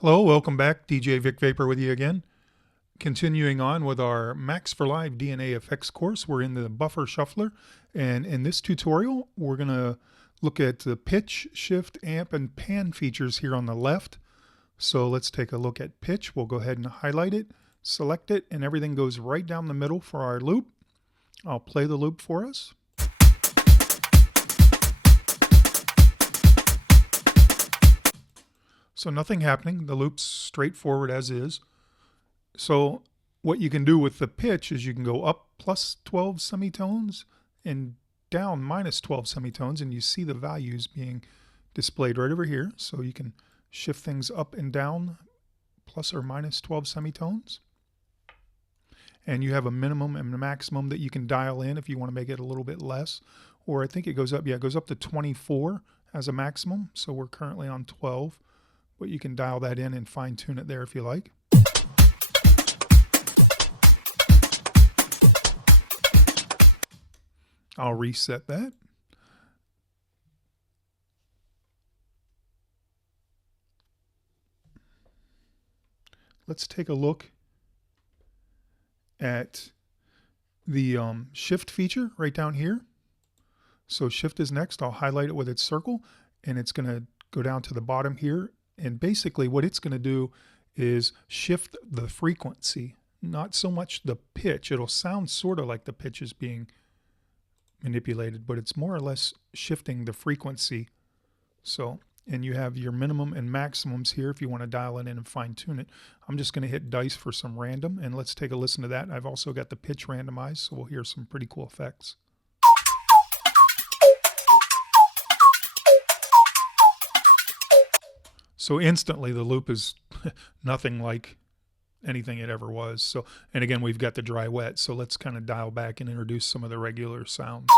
Hello, welcome back. DJ Vic Vapor with you again. Continuing on with our Max for Live DNA effects course, we're in the buffer shuffler, and in this tutorial we're going to look at the pitch, shift, amp, and pan features here on the left. So let's take a look at pitch. We'll go ahead and highlight it, select it, and everything goes right down the middle for our loop. I'll play the loop for us. So nothing happening, the loop's straightforward as is. So what you can do with the pitch is you can go up plus 12 semitones and down minus 12 semitones, and you see the values being displayed right over here. So you can shift things up and down plus or minus 12 semitones. And you have a minimum and a maximum that you can dial in if you want to make it a little bit less. Or I think it goes up, it goes up to 24 as a maximum. So we're currently on 12. But you can dial that in and fine tune it there if you like. I'll reset that. Let's take a look at the shift feature right down here. So shift is next. I'll highlight it with its circle, and it's going to go down to the bottom here. And basically what it's going to do is shift the frequency, not so much the pitch. It'll sound sort of like the pitch is being manipulated, but it's more or less shifting the frequency. So, and you have your minimum and maximums here if you want to dial it in and fine tune it. I'm just going to hit dice for some random, and let's take a listen to that. I've also got the pitch randomized, so we'll hear some pretty cool effects. So instantly the loop is nothing like anything it ever was. So, and again, we've got the dry wet. So let's kind of dial back and introduce some of the regular sounds.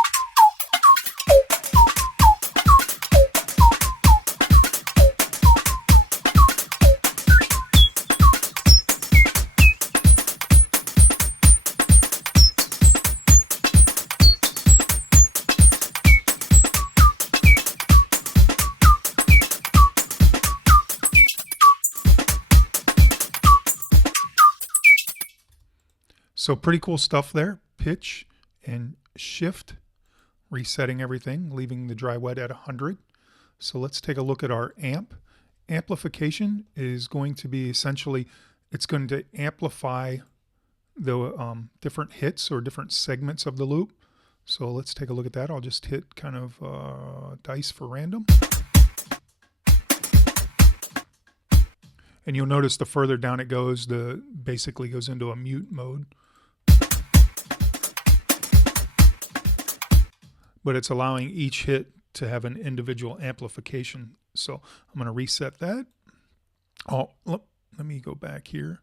So pretty cool stuff there. Pitch and shift, resetting everything, leaving the dry wet at 100. So let's take a look at our amp. Amplification is going to be essentially, it's going to amplify the different hits or different segments of the loop. So let's take a look at that. I'll just hit kind of dice for random. And you'll notice the further down it goes, the basically goes into a mute mode. But it's allowing each hit to have an individual amplification. So I'm going to reset that. Oh, let me go back here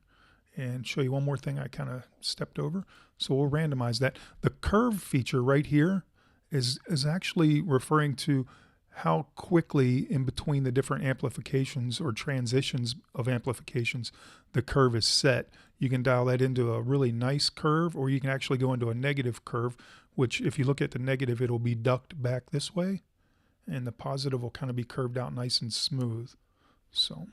and show you one more thing I kind of stepped over. So we'll randomize that. The curve feature right here is actually referring to how quickly in between the different amplifications or transitions of amplifications the curve is set. You can dial that into a really nice curve, or you can actually go into a negative curve, which if you look at the negative, it'll be ducked back this way, and the positive will kind of be curved out nice and smooth. So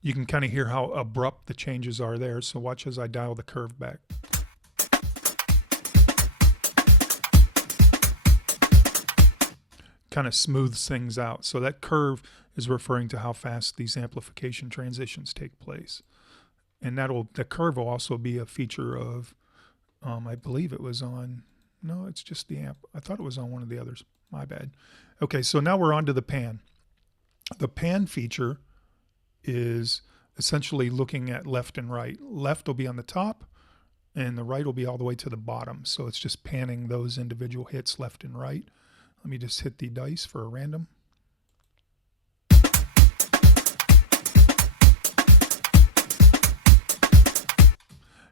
you can kind of hear how abrupt the changes are there. So watch as I dial the curve back. Kind of smooths things out. So that curve is referring to how fast these amplification transitions take place. And the curve will also be a feature of, I believe it was on, no, it's just the amp. I thought it was on one of the others. My bad. Okay, so now we're on to the pan. The pan feature is essentially looking at left and right. Left will be on the top, and the right will be all the way to the bottom. So it's just panning those individual hits left and right. Let me just hit the dice for a random.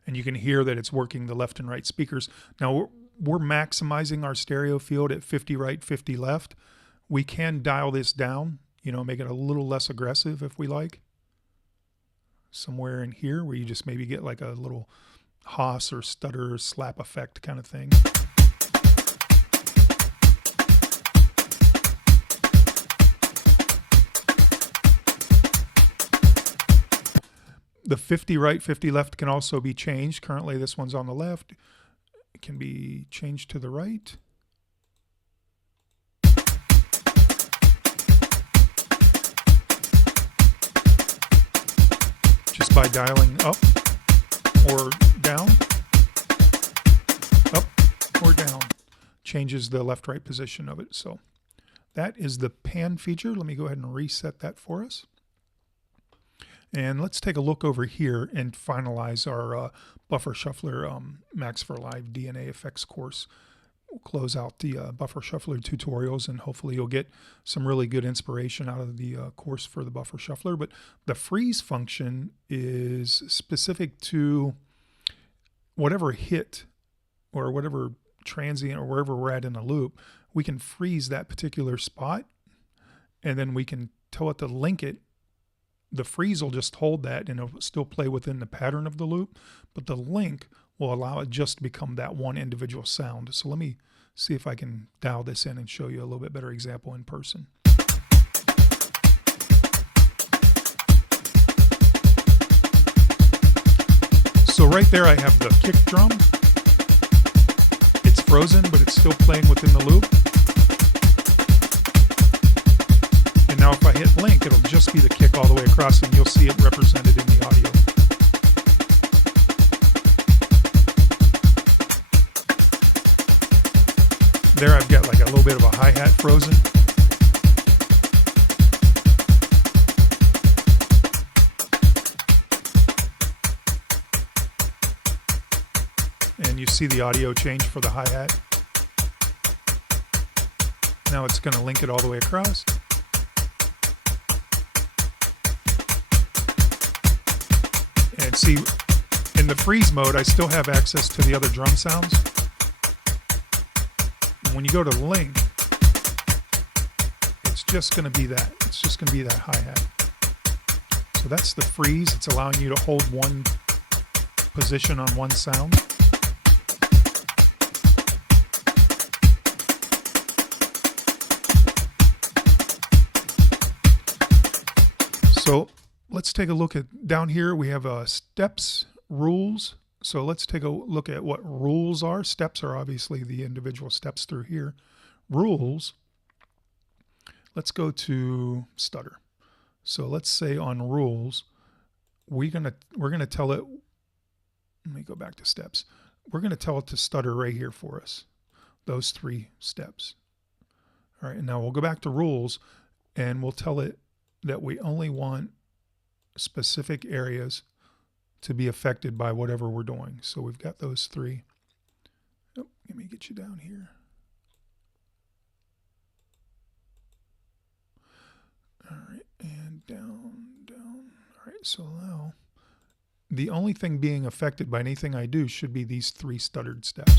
And you can hear that it's working the left and right speakers. Now we're maximizing our stereo field at 50 right, 50 left. We can dial this down, make it a little less aggressive if we like. Somewhere in here where you just maybe get like a little Haas or stutter slap effect kind of thing. The 50 right, 50 left can also be changed. Currently this one's on the left. It can be changed to the right. Just by dialing up or down. Up or down. Changes the left-right position of it. So that is the pan feature. Let me go ahead and reset that for us. And let's take a look over here and finalize our Buffer Shuffler Max for Live DNA Effects course. We'll close out the Buffer Shuffler tutorials, and hopefully you'll get some really good inspiration out of the course for the Buffer Shuffler. But the freeze function is specific to whatever hit or whatever transient or wherever we're at in a loop. We can freeze that particular spot, and then we can tell it to link it. The freeze will just hold that and it'll still play within the pattern of the loop, but the link will allow it just to become that one individual sound. So let me see if I can dial this in and show you a little bit better example in person. So right there I have the kick drum. It's frozen, but it's still playing within the loop. And now if I hit link, it'll just be the kick all the way across, and you'll see it represented in the audio. There I've got like a little bit of a hi-hat frozen. And you see the audio change for the hi-hat. Now it's going to link it all the way across. And see, in the freeze mode, I still have access to the other drum sounds. And when you go to link, it's just going to be that. It's just going to be that hi-hat. So that's the freeze. It's allowing you to hold one position on one sound. So let's take a look at down here. We have steps, rules. So let's take a look at what rules are. Steps are obviously the individual steps through here. Rules, let's go to stutter. So let's say on rules, we're gonna tell it, let me go back to steps. We're gonna tell it to stutter right here for us, those 3 steps. All right, and now we'll go back to rules and we'll tell it that we only want specific areas to be affected by whatever we're doing. So we've got those 3. Oh, let me get you down here. All right, and down, down. All right, so now the only thing being affected by anything I do should be these 3 stuttered steps.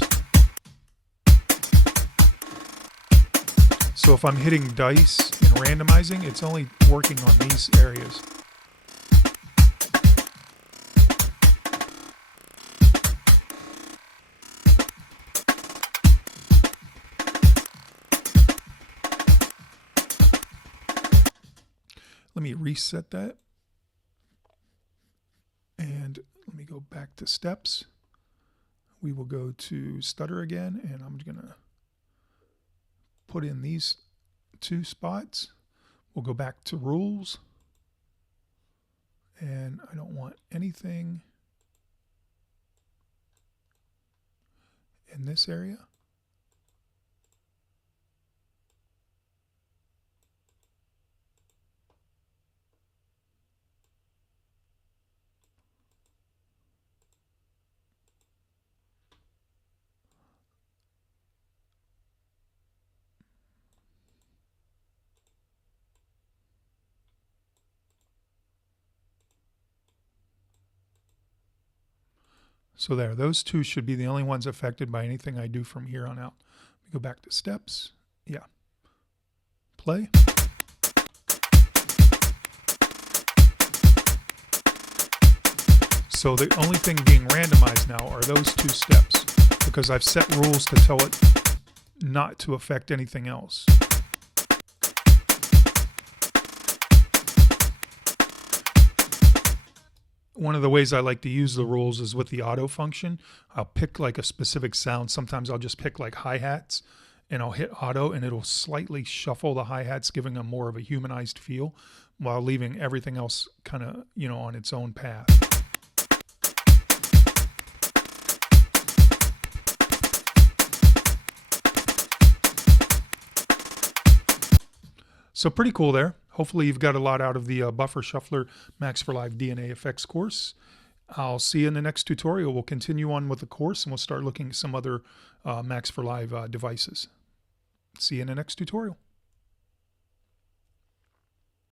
So if I'm hitting dice and randomizing, it's only working on these areas. Let me reset that. And let me go back to steps. We will go to stutter again, and I'm going to put in these 2 spots. We'll go back to rules, and I don't want anything in this area. So there, those 2 should be the only ones affected by anything I do from here on out. We go back to steps. Yeah. Play. So the only thing being randomized now are those 2 steps, because I've set rules to tell it not to affect anything else. one of the ways I like to use the rules is with the auto function. I'll pick like a specific sound. Sometimes I'll just pick like hi-hats and I'll hit auto and it'll slightly shuffle the hi-hats, giving them more of a humanized feel while leaving everything else kind of, you know, on its own path. So pretty cool there. Hopefully you've got a lot out of the Buffer Shuffler Max for Live DNA Effects course. I'll see you in the next tutorial. We'll continue on with the course and we'll start looking at some other Max for Live devices. See you in the next tutorial.